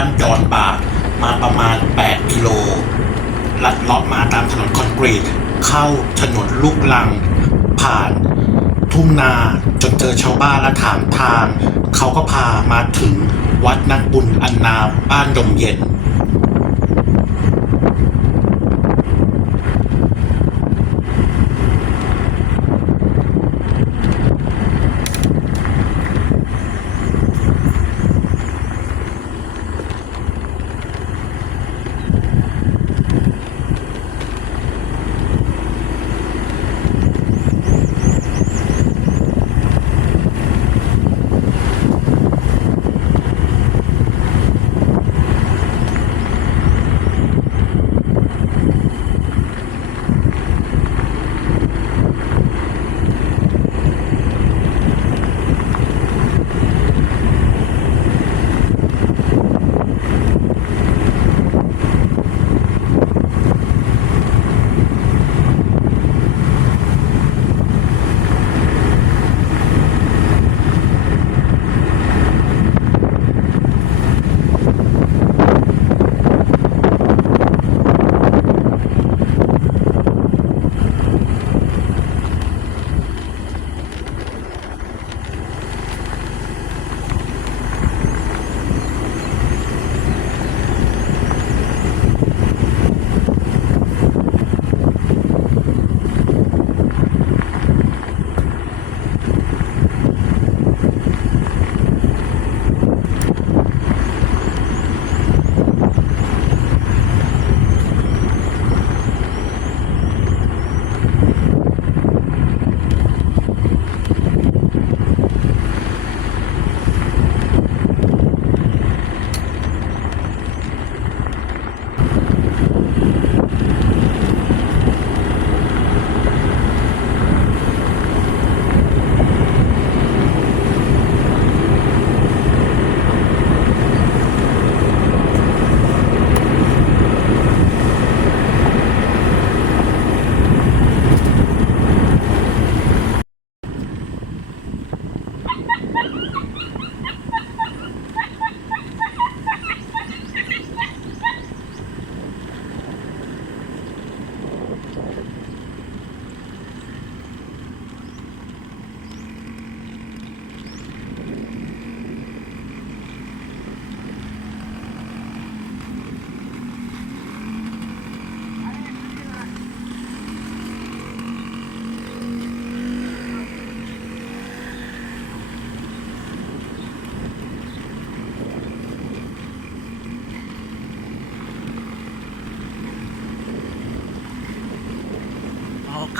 บ้านจอนบากมาประมาณ 8 กิโล ลัดเลาะมาตามถนนคอนกรีต เข้าถนนลูกลัง ผ่านทุ่งนาจนเจอชาวบ้านและถามทาง เขาก็พามาถึงวัดนักบุญอันนาบ้านดงเย็น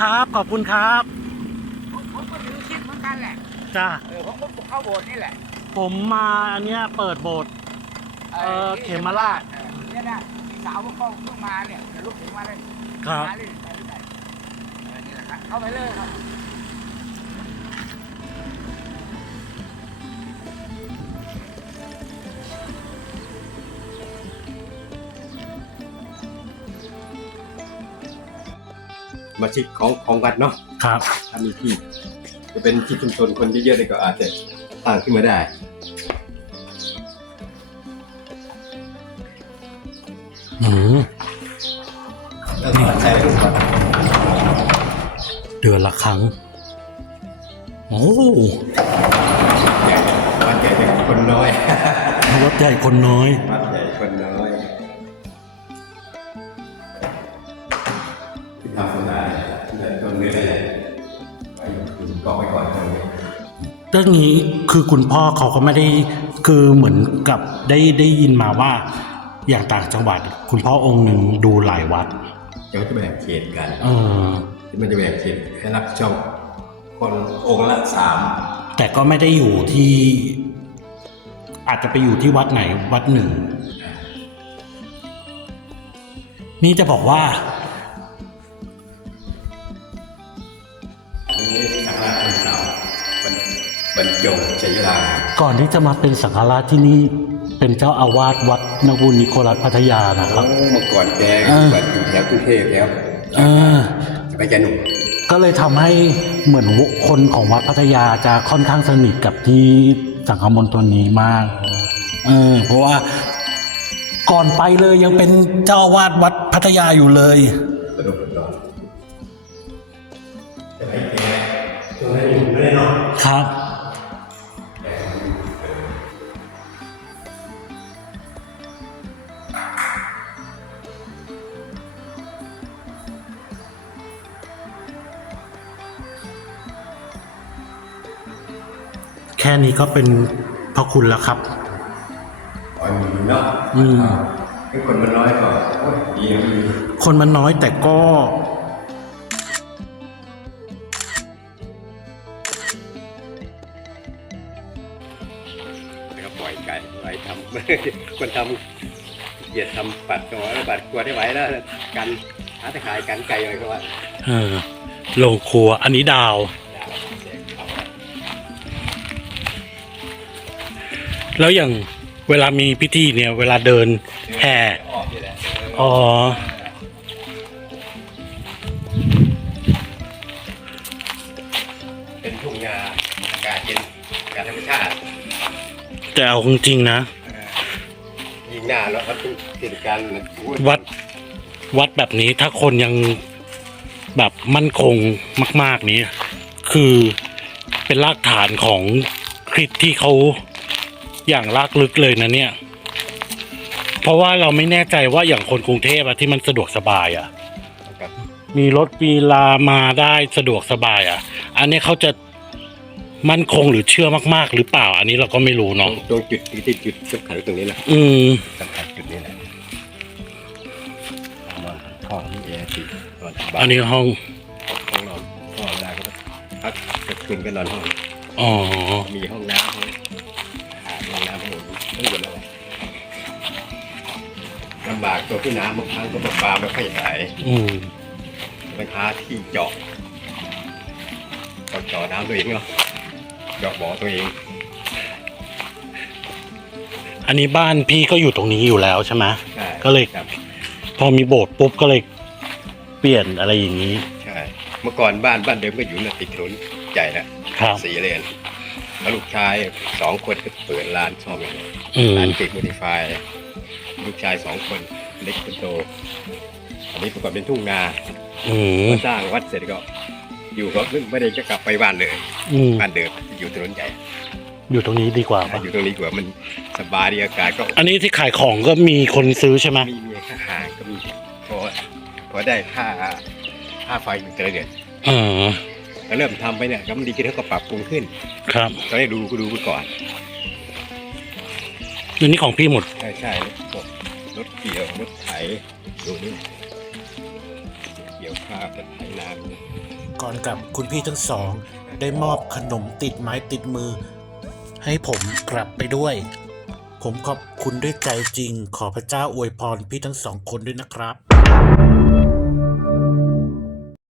ครับ ขอบคุณครับผมผมก็ถือคลิปเหมือนกันแหละจ้าเออผมก็เข้าโบสถ์นี่แหละผมมาอันเนี้ยเปิดโบสถ์ เอ่อเขมราช เออเนี่ยนะพี่สาวผมก็เพิ่งมาเนี่ยเดี๋ยวลูกถึงมาเลยครับมาเลยไปเลยไปเออนี่แหละครับเข้าไปเลยครับ มาชิกของของวัดเนาะครับ ถ้ามีที่จะเป็นที่ชุมชนคนเยอะๆเลยก็อาจจะตั้งขึ้นมาได้อืมแล้วก็ใช้ทุกคนเดือนละครั้ง โอ้วัดใหญ่แต่คนน้อยวัดใหญ่คนน้อยวัด ไปคุณกองไว้ก่อนตรงนี้เรื่องนี้คือคุณพ่อเขาก็ไม่ได้คือเหมือนกับได้ได้ยินมาว่า อย่างต่างจังหวัด คุณพ่อองค์หนึ่งดูหลายวัดเดี๋ยวจะแบ่งเขตกันเออมันจะแบ่งเขตให้รับผิดชอบคนองค์ละสามแต่ก็ไม่ได้อยู่ที่ อาจจะไปอยู่ที่วัดไหนวัดหนึ่ง นี่จะบอกว่า นนี้สังฆราชคนเก่าบรรบรรจงชัยราก่อนที่จะมาเป็นสังฆราชที่นี่เป็นเจ้าอาวาสวัดนบุญนิโคลัสพัทยานะครับโอ้เมื่อก่อนแกเออบัดอยู่แถวกรุงเทพแล้วเออสมัยแกหนุ่มก็เลยทำให้เหมือนคนของวัดพัทยาจะค่อนข้างสนิทกับที่สังฆมณฑลนี้มากเออเพราะว่าก่อนไปเลยยังเป็นเจ้าอาวาดวัดพัทยาอยู่เลย ครับ แค่นี้ก็เป็นพระคุณแล้วครับ อ่อนเนาะอืม ให้คนมันน้อยก็โอ้ยดีนะมีคนมันน้อยแต่ก็ ปล่อยไก่ไว้ทำคนทำเหยียดทำปัดตัวแล้วปัดกลัวได้ไหวแล้วกันหาตะขายกันไก่อะไรก็ว่าเออโรงครัวอันนี้ดาวดาวแสงเขาแล้วอย่างเวลามีพิธีเนี่ย เวลาเดินแห่ออ แต่เอาจริงๆนะ ยิงหน้าแล้วก็ต้องเกิดการวัดวัดแบบนี้ถ้าคนยังแบบมั่นคงมาก ๆ นี้ คือเป็นรากฐานของคริสต์ที่เขาอย่างลากลึกเลยนะเนี่ย เพราะว่าเราไม่แน่ใจว่าอย่างคนกรุงเทพอะที่มันสะดวกสบายอะกับมีรถมีลามาได้สะดวกสบายอะอันนี้เขาจะ มั่นคงหรือเชื่อมากๆ หรือเปล่า อันนี้เราก็ไม่รู้ตรเนาะงตรงจุดที่จุดสำคัญตรงนี้แหละอืมสำคัญจุดนี้แหละนอนห้องที่เอสินอนบ้าอันนนี้ห้องห้องนอนห้องได้ก็พักกลางคืนก็นอนห้องอ๋อมีห้องน้ำห้องอาบห้องน้ำห้องน้ำทั้งหมดเลยลำบากตัวพี่น้ำบางครั้งก็ปลาปลาไม่ค่อยไหลอืมไปหาที่เจาะก็เจาะน้ำตัวเองเนาะ เจาะบ่อตัวเอง อันนี้บ้านพี่ก็อยู่ตรงนี้อยู่แล้วใช่ไหมใช่ก็เลย ครับพอมีโบสถ์ปุ๊บก็เลยเปลี่ยนอะไรอย่างนี้ ใช่ เมื่อก่อนบ้านบ้านเดิมก็อยู่นะติดถนนใหญ่นะครับ สี่เลนแล้วลูกชายสองคนก็เปิดร้านซ่อมอืมร้านติดโมดิฟายลูกชายสองคนเล็กคนโตอันนี้ประกอบเป็นทุ่งนาอืมพอสร้างวัดเสร็จก็ อยู่ก็ไม่ได้จะกลับไปบ้านเลย อืมบ้านเดิม อยู่ถนนใหญ่อยู่ตรงนี้ดีกว่าปะอยู่ตรงนี้ดีกว่ามันสบายดีอากาศก็อันนี้ที่ขายของก็มีคนซื้อใช่ไหมมีมีค่าหารก็มีพอพอได้ค่าค่าไฟอยู่แต่ละเดือนเออแล้วเริ่มทำไปเนี่ยก็มันดีขึ้นแล้วก็ปรับปรุงขึ้นครับตอนนี้ดูก็ดูไปก่อนอันนี้ของพี่หมด ใช่ใช่พวกรถเกี่ยวรถไถดูนี่ เกี่ยวข้านก่อนกับคุณพี่ทั้งสอง ได้มอบขนมติดไม้ติดมือ ให้ผมกลับไปด้วย ผมขอบคุณด้วยใจจริง ขอพระเจ้าอวยพรพี่ทั้งสองคนด้วยนะครับ